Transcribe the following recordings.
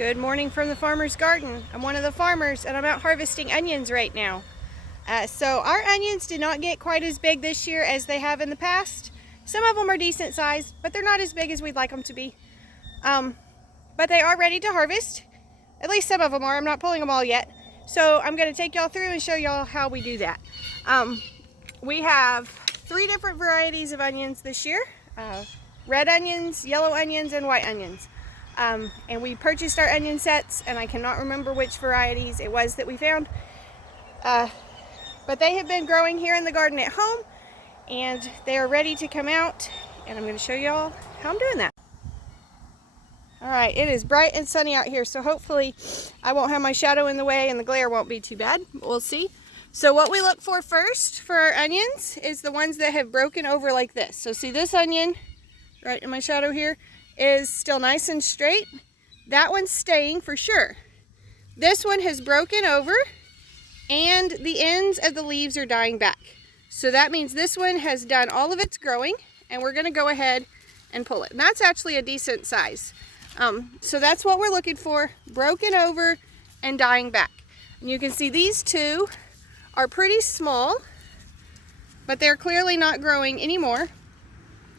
Good morning from the farmer's garden. I'm one of the farmers and I'm out harvesting onions right now. So our onions did not get quite as big this year as they have in the past. Some of them are decent sized, but they're not as big as we'd like them to be. But they are ready to harvest. At least some of them are. I'm not pulling them all yet. So I'm going to take y'all through and show y'all how we do that. We have 3 different varieties of onions this year. Red onions, yellow onions, and white onions. And we purchased our onion sets, and I cannot remember which varieties it was that we found. But they have been growing here in the garden at home, and they are ready to come out, and I'm going to show y'all how I'm doing that. Alright, it is bright and sunny out here, so hopefully I won't have my shadow in the way and the glare won't be too bad. We'll see. So what we look for first for our onions is the ones that have broken over like this. So see, this onion right in my shadow here is still nice and straight. That one's staying for sure. This one has broken over and the ends of the leaves are dying back. So that means this one has done all of its growing, and we're going to go ahead and pull it. And that's actually a decent size. So that's what we're looking for, broken over and dying back. And you can see these two are pretty small, but they're clearly not growing anymore.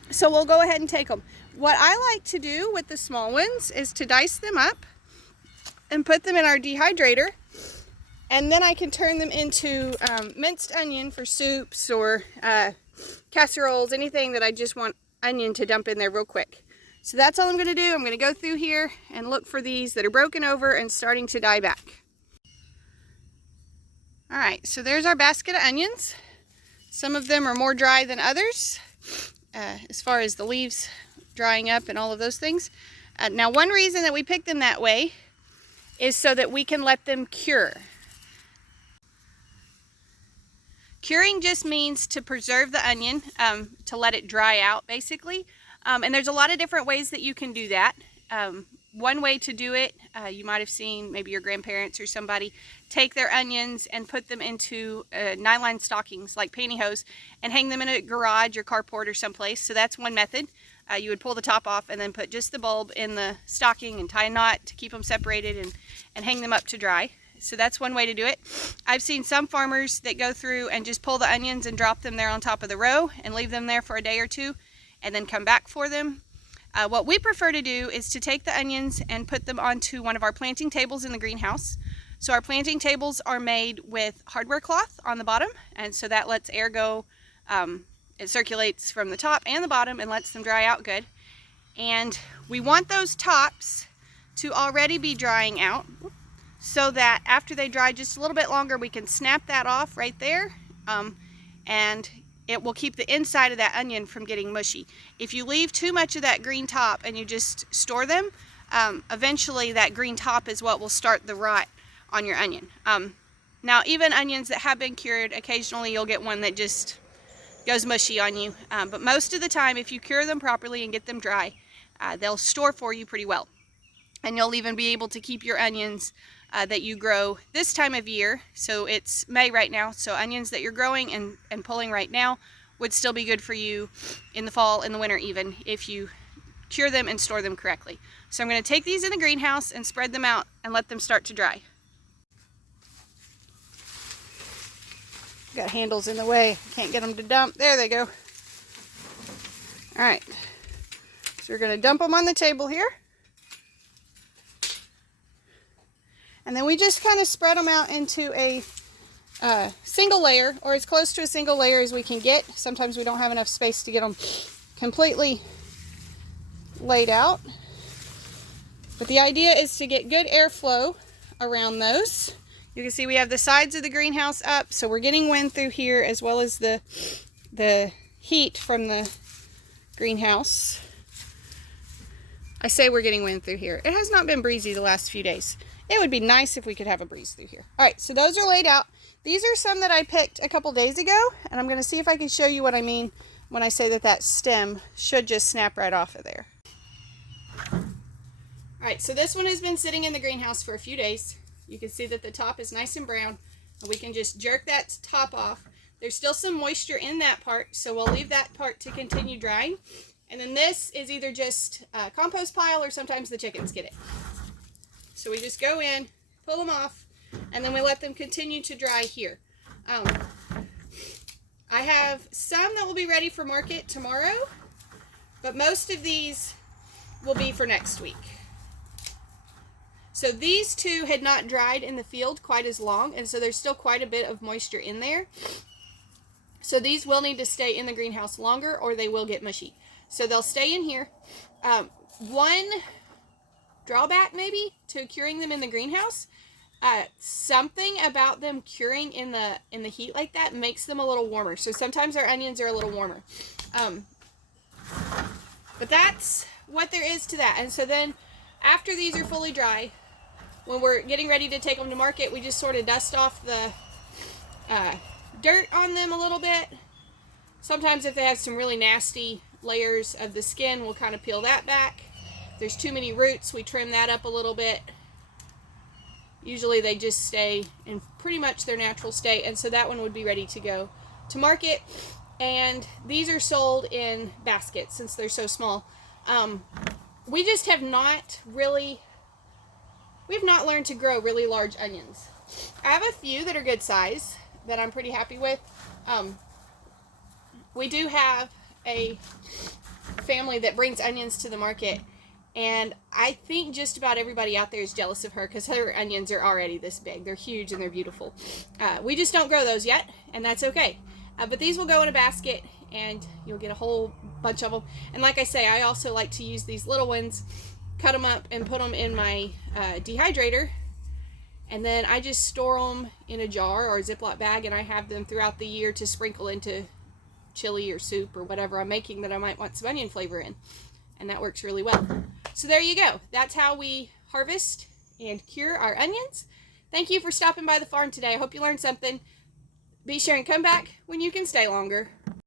So we'll go ahead and take them. What I like to do with the small ones is to dice them up and put them in our dehydrator, and then I can turn them into minced onion for soups or casseroles, anything that I just want onion to dump in there real quick. So that's all I'm going to do. I'm going to go through here and look for these that are broken over and starting to die back. Alright, so there's our basket of onions. Some of them are more dry than others, as far as the leaves drying up and all of those things. Now, one reason that we pick them that way is so that we can let them cure. Curing just means to preserve the onion, to let it dry out basically. And there's a lot of different ways that you can do that. One way to do it, you might have seen maybe your grandparents or somebody take their onions and put them into nylon stockings like pantyhose and hang them in a garage or carport or someplace. So that's one method. You would pull the top off and then put just the bulb in the stocking and tie a knot to keep them separated and hang them up to dry. So that's one way to do it. I've seen some farmers that go through and just pull the onions and drop them there on top of the row and leave them there for a day or two and then come back for them. What we prefer to do is to take the onions and put them onto one of our planting tables in the greenhouse. So our planting tables are made with hardware cloth on the bottom, and so that lets air go. It circulates from the top and the bottom and lets them dry out good. And we want those tops to already be drying out so that after they dry just a little bit longer, we can snap that off right there, and it will keep the inside of that onion from getting mushy. If you leave too much of that green top and you just store them, eventually that green top is what will start the rot on your onion. Now, even onions that have been cured, occasionally you'll get one that just goes mushy on you. But most of the time, if you cure them properly and get them dry, they'll store for you pretty well. And you'll even be able to keep your onions that you grow this time of year. So it's May right now, so onions that you're growing and pulling right now would still be good for you in the fall, in the winter even, if you cure them and store them correctly. So I'm going to take these in the greenhouse and spread them out and let them start to dry. Got handles in the way, can't get them to dump. There they go. Alright, so we're going to dump them on the table here. And then we just kind of spread them out into a single layer, or as close to a single layer as we can get. Sometimes we don't have enough space to get them completely laid out. But the idea is to get good airflow around those. You can see we have the sides of the greenhouse up, so we're getting wind through here as well as the heat from the greenhouse. I say we're getting wind through here. It has not been breezy the last few days. It would be nice if we could have a breeze through here. All right, so those are laid out. These are some that I picked a couple days ago, and I'm going to see if I can show you what I mean when I say that that stem should just snap right off of there. All right, so this one has been sitting in the greenhouse for a few days. You can see that the top is nice and brown, and we can just jerk that top off. There's still some moisture in that part, so we'll leave that part to continue drying. And then this is either just a compost pile or sometimes the chickens get it. So we just go in, pull them off, and then we let them continue to dry here. I have some that will be ready for market tomorrow, but most of these will be for next week. So these two had not dried in the field quite as long, and so there's still quite a bit of moisture in there. So these will need to stay in the greenhouse longer or they will get mushy. So they'll stay in here. One drawback maybe to curing them in the greenhouse, something about them curing in the heat like that makes them a little warmer. So sometimes our onions are a little warmer. But that's what there is to that. And so then after these are fully dry, when we're getting ready to take them to market, we just sort of dust off the dirt on them a little bit. Sometimes if they have some really nasty layers of the skin, we'll kind of peel that back. If there's too many roots, we trim that up a little bit. Usually they just stay in pretty much their natural state, and so that one would be ready to go to market. And these are sold in baskets since they're so small. We just have not really, we've not learned to grow really large onions. I have a few that are good size that I'm pretty happy with. We do have a family that brings onions to the market, and I think just about everybody out there is jealous of her because her onions are already this big. They're huge and they're beautiful. We just don't grow those yet, and that's okay. But these will go in a basket and you'll get a whole bunch of them. And like I say, I also like to use these little ones, cut them up and put them in my dehydrator, and then I just store them in a jar or a Ziploc bag, and I have them throughout the year to sprinkle into chili or soup or whatever I'm making that I might want some onion flavor in, and that works really well. So there you go. That's how we harvest and cure our onions. Thank you for stopping by the farm today. I hope you learned something. Be sure and come back when you can stay longer.